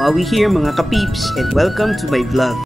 Wawi here mga kapeeps, and welcome to my vlog.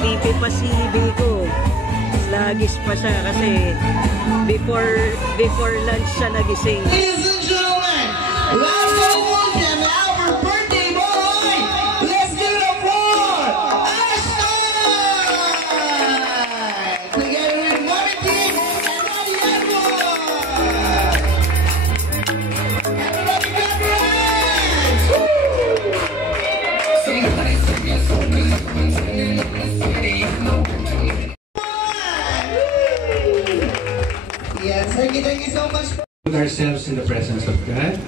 Sleepy pa si Biko. Lagis pa siya kasi before lunch siya nagising. Ladies and gentlemen, let's go welcome our birthday boy. Let's give it up for Ashton! Together with Marty and Mariano. Everybody clap your hands! Yes, thank you so much. Put ourselves in the presence of God.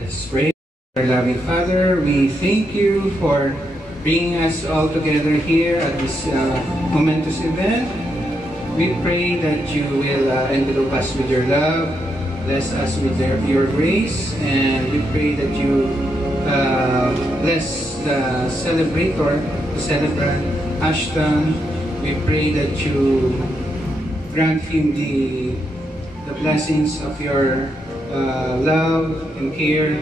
Let's pray. Our loving Father, we thank you for bringing us all together here at this momentous event. We pray that you will envelop us with your love, bless us with your grace, and we pray that you bless the celebrator, the celebrant, Ashton. We pray that you grant him the blessings of your love and care.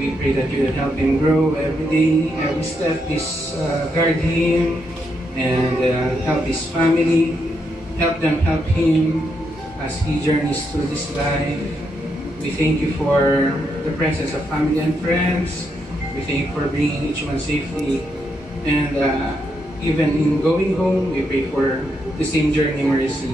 We pray that you will help him grow every day, every step. Please guard him and help his family. Help him as he journeys through this life. We thank you for the presence of family and friends. We thank you for bringing each one safely. And even in going home, we pray for the same journey mercy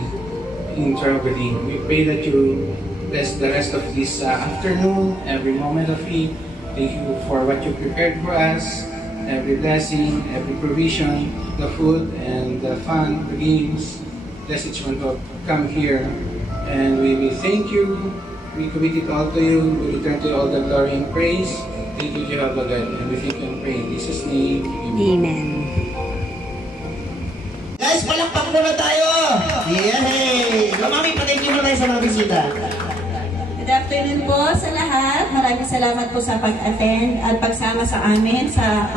in traveling. We pray that you bless the rest of this afternoon, every moment of it. Thank you for what you prepared for us, every blessing, every provision, the food and the fun, the games. Bless each one to come here. And we thank you. We commit it all to you. We return to you all the glory and praise. Thank you, Jehovah God. And we thank you and pray in Jesus' name. Amen. Guys, palakpak muna tayo! Yay! Mami, pa-thank you muna tayo sa mga bisita. Good afternoon po sa lahat. Maraming salamat po sa pag-attend at pagsama sa amin sa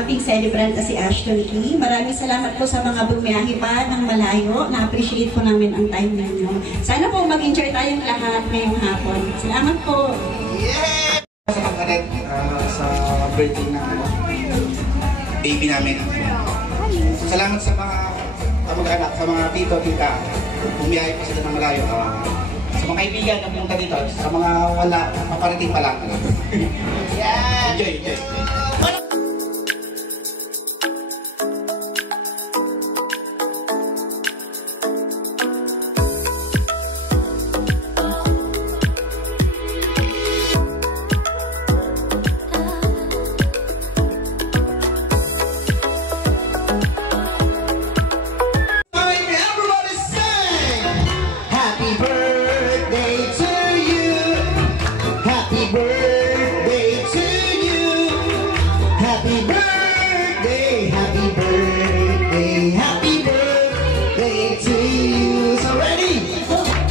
ating celebrant na si Ashton Key. Maraming salamat po sa mga bumiyahe pa ng malayo. Na-appreciate po namin ang time ninyo. Sana po mag-enjoy tayong lahat ngayong hapon. Salamat po! Yay! Sa pagkalit sa birthday ng baby namin. Salamat sa mga kamag-anak, sa mga tito, tita, bumiyahe pa sila ng malayo. Sa mga kaibigan na pumunta dito, sa mga wala, paparating pa lang. Yan! Enjoy, enjoy. Everybody sing! Happy birthday to you! Happy birthday to you! Happy birthday, happy birthday, happy birthday to you! So ready?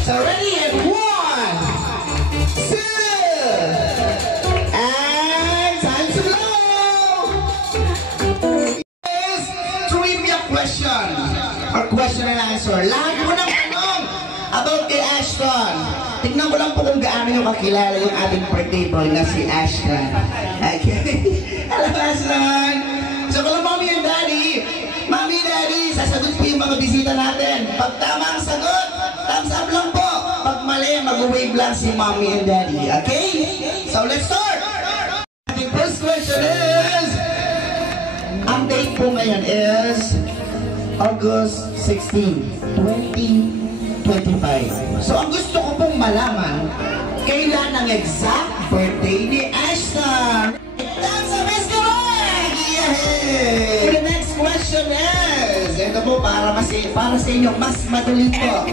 So ready and 1, 2, and time to blow! Is trivia question or question and answer. Lahat mo ng tanong about kay Ashton. Tignan ko lang po kung gaano yung kakilala yung ating birthday boy na si Ashton. Okay. Hello, Ashton. So kung Mommy and Daddy, Mommy, Daddy, sasagot po yung mga bisita natin. Pag tama ang sagot, thumbs up lang po. Pag mali, mag-wave lang si Mommy and Daddy. Okay? So let's start. The first question is, ang date po ngayon is August 16, 2025. So ang gusto ko pong malaman, kailan ang exact birthday ni Ashton? That's a Miss Correct! Yay! The next question is, ito po para sa inyo, mas madali po.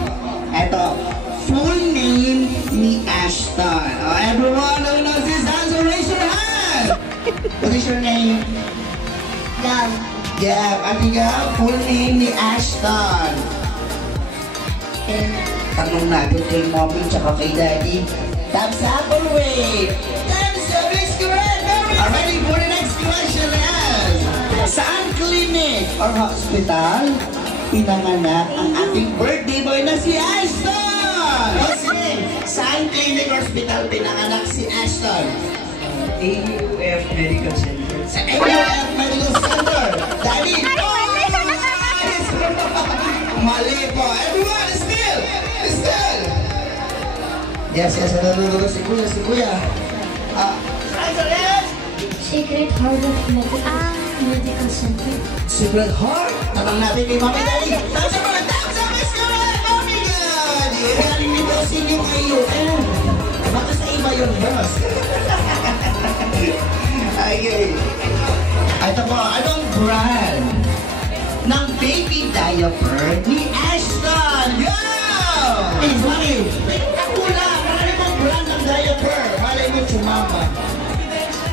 Ito, full name ni Ashton. Oh, everyone who knows this answer, raise your hand! What is your name? Gab. Gab. At nga, full name ni Ashton. Tanong natin kay Mommy tsaka kay Daddy. Thumbs up or wave? Thumbs up is correct! Alright, for the next question is, saan clinic or hospital pinanganak ang ating birthday boy na si Ashton? Sige, saan clinic or hospital pinanganak si Ashton? AUF Medical Center. Sa AUF Medical Center. Daddy! Mali po. Everyone, still! Still! Yes, nalulunod si Kuya. Answer is? Sacred Heart of Medical Center. Sacred Heart? Tanong natin kay Mommy Daddy. Thumbs up ulit! Thumbs up is correct! Mommy Daddy! Galing ni Bossing yung AUF. Baka sa iba yun, boss. Okay. Ito po, anong brand ng baby diaper ni Ashton? Yo! Hey, Mami, nakula, marami mong brand ng diaper. Malay mo, sumama.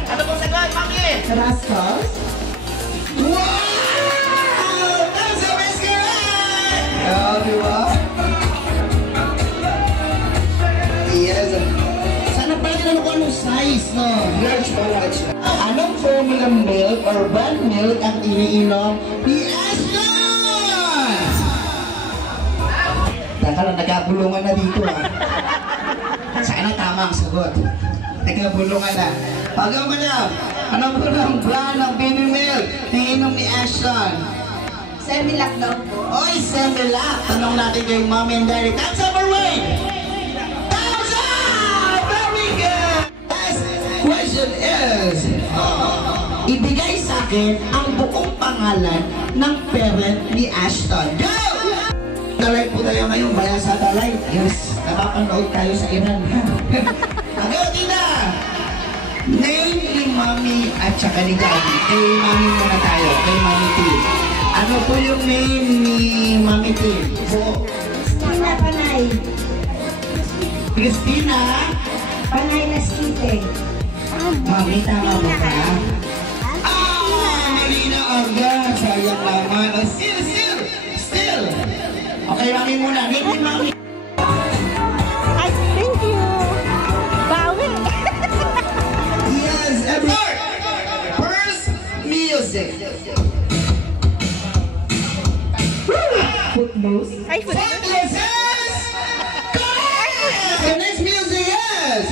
Ano po sagot, Mami? Rascals? Wow! That's a miss correct! Oh, di ba? Yes. Sana pala tinanong ko anong size, no? Large or large? Anong formula milk or brand milk ang iniinom ni Ashton? Teka lang, nagkabulungan na dito, ha? Sana tama ang sagot. Nagkabulungan na. Pagaw mo na, ano po ng brand ng baby milk na iniinom ni Ashton? Semilac daw po. Oy, Semilac! Tanong natin kay Mommy and Daddy. Thumbs up or wave? Thumbs up! Very good! Last question is, ibigay sa akin ang buong pangalan ng parent ni Ashton. Go! Talay po tayo ngayon, bayan sa talay. Yes, napapanood tayo sa Iran. Go, Tina! Name ni Mommy at saka ni Daddy. Kay Mommy muna tayo, kay Mommy T. Ano po yung name ni Mommy T? Christina Panay. Christina? Panay Nasquite. Mami, tama mo ba? Mali na agad. Sayang naman. Oh, still. Okay, Mami muna. Name ni Mami. Ay, thank you. Bawi. Yes, and first music. Footloose. Ay, Footloose is correct! The next music is...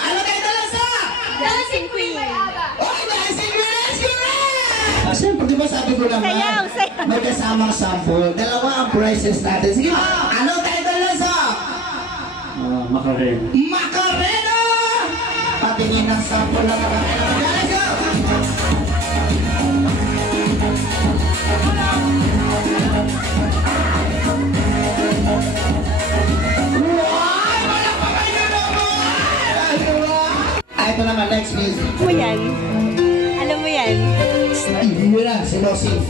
Ano kayo talasa? Dancing Queen. Oh, Dancing Queen is correct! Siyempre, di ba sabi ko na sayaw, sayaw. May kasamang sample. Dalawa ang prizes natin. Sige, ano title na sa? Macarena. Macarena! Patingin ng sample ng Macarena. Let's go! Ito naman, next music. Alam mo yan. Alam mo yan. Yun na, si Bossing.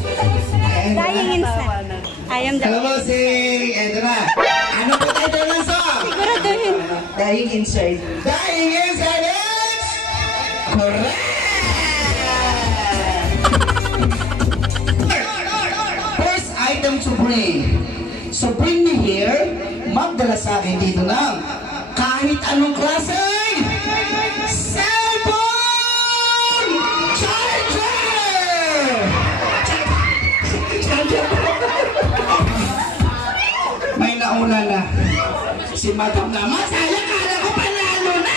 Dying inside. I am Hello, dying. Bossing! Ito na. Ano po title ng song? Siguraduhin. Dying inside. Dying Inside is correct! First item to bring. So bring me here, magdala sa akin dito ng kahit anong klaseng cellphone charger! May nauna na. Si Madam na, masaya ka na ko panalo na!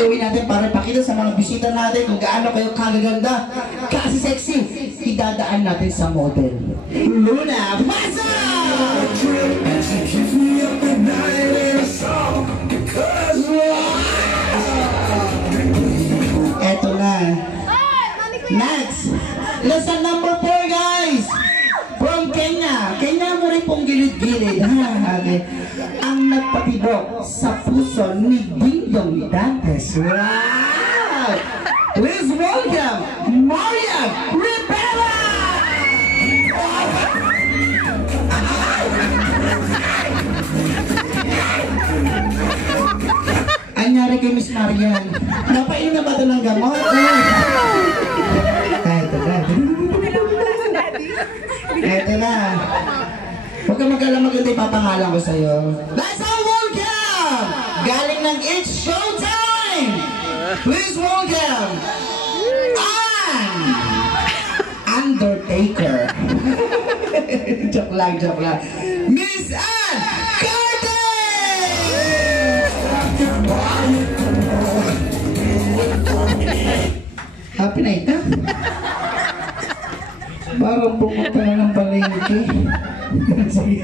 Gawin natin para pakita sa mga bisita natin kung gaano kayo kagaganda, kasi sexy. Idadaan natin sa model. Luna, pasa! Eto na. Next! Lesson number 4, guys! From Kenya. Kenya mo rin pong gilid-gilid. Okay. Ang nagpatibok sa puso ni Dingdong Dantes. Wow! Please welcome Marian Rivera! Anyari kay Miss Marian. Napainom na ba ito ng gamot? Ito na. Ito na. Huwag ka mag-alala, maganda ipapangalan ko sa'yo. Let's all welcome! Galing ng It's Showtime! Please welcome Undertaker. Joke lang, joke lang. Miss Ann Carter! Happy night, ha? Parang pumunta na ng palengke. Sige.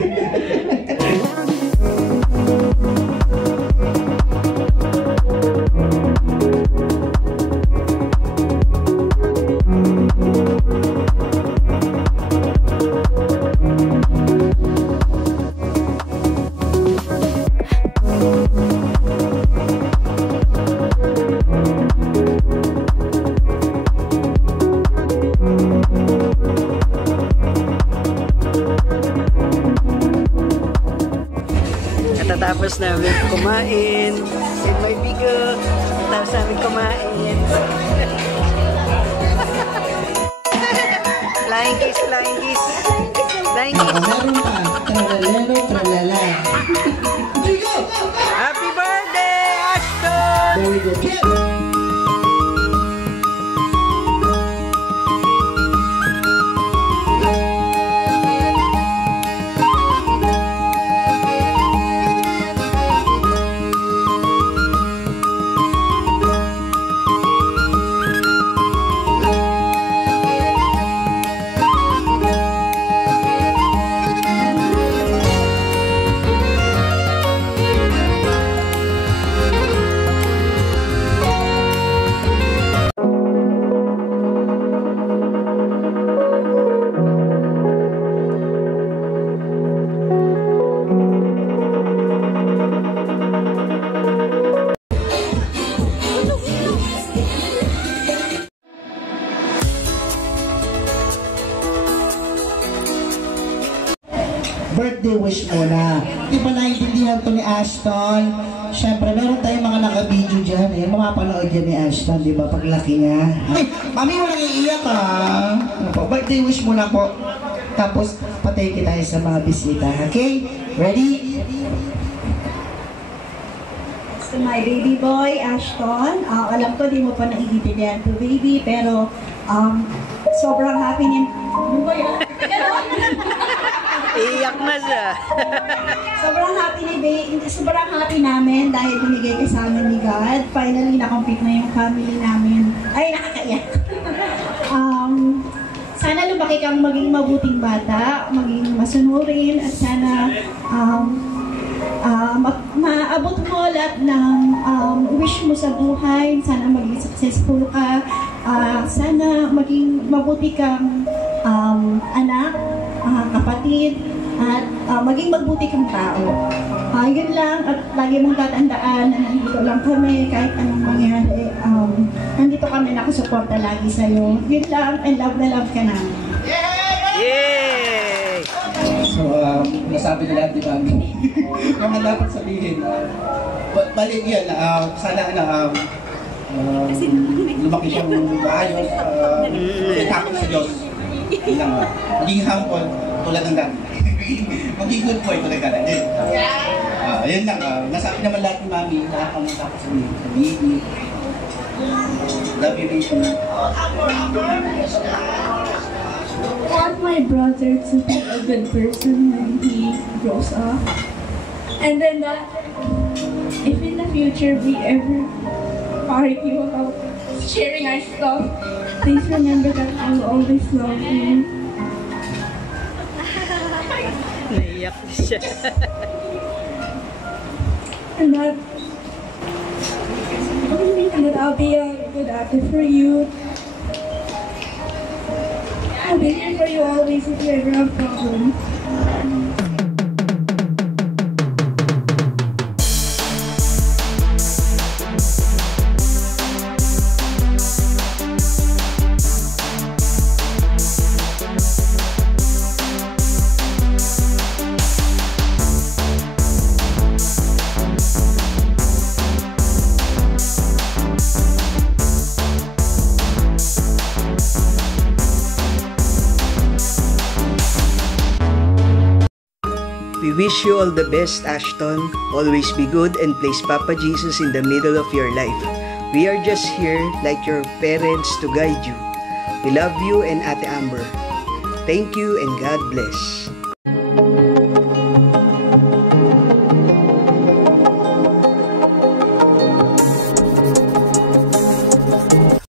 Tapos namin kumain with my bigo. Tapos namin kumain. Flying kiss, flying kiss. Flying kiss. Meron pa. Tralalero, tralala. Bigo! Happy birthday, Ashton! There we go. Kid! Birthday wish muna. Di ba naiintindihan to ni Ashton? Siyempre, meron tayong mga naka-video dyan eh. Mapapanood yan ni Ashton, di ba? Paglaki niya. Ay, mami mo nang iiyak ha. Ano po? Birthday wish muna po. Tapos, patay kita sa mga bisita. Okay? Ready? To my baby boy, Ashton. Alam ko, di mo pa naiintindihan to baby, pero sobrang happy niya. Ano ba yan? Iyak na siya. Sobrang happy namin dahil binigay ka sa amin ni God. Finally, na-complete na yung family namin. Ay, nakakaiyak. Sana sana lumaki kang maging mabuting bata, maging masunurin, at sana maabot mo lahat ng wish mo sa buhay. Sana maging successful ka. Sana maging mabuti kang anak, kapatid, at maging mabuti kang tao. Yun lang, at lagi mong tatandaan na nandito lang kami kahit anong mangyari. Nandito kami, nakasuporta lagi sa'yo. Yun lang, and love na love ka namin. Yay! So, nasabi na lahat ni Mami. Yung dapat sabihin, balik yan, sana lumaki siyang maayos, itakot sa Diyos. Yun lang, maging humble tulad ng dami. Maging good boy tulad ka na din. Yun lang, nasabi naman lahat ni Mami, lahat ang dapat sabihin. Love you, baby. I want my brother to be a good person when he grows up. And then that if in the future we ever argue about sharing our stuff, please remember that I will always love you. Naiyak siya. And that I'll be a good ate for you. I'll be here for you always if you ever have problems. We wish you all the best, Ashton. Always be good and place Papa Jesus in the middle of your life. We are just here like your parents to guide you. We love you and Ate Amber. Thank you and God bless.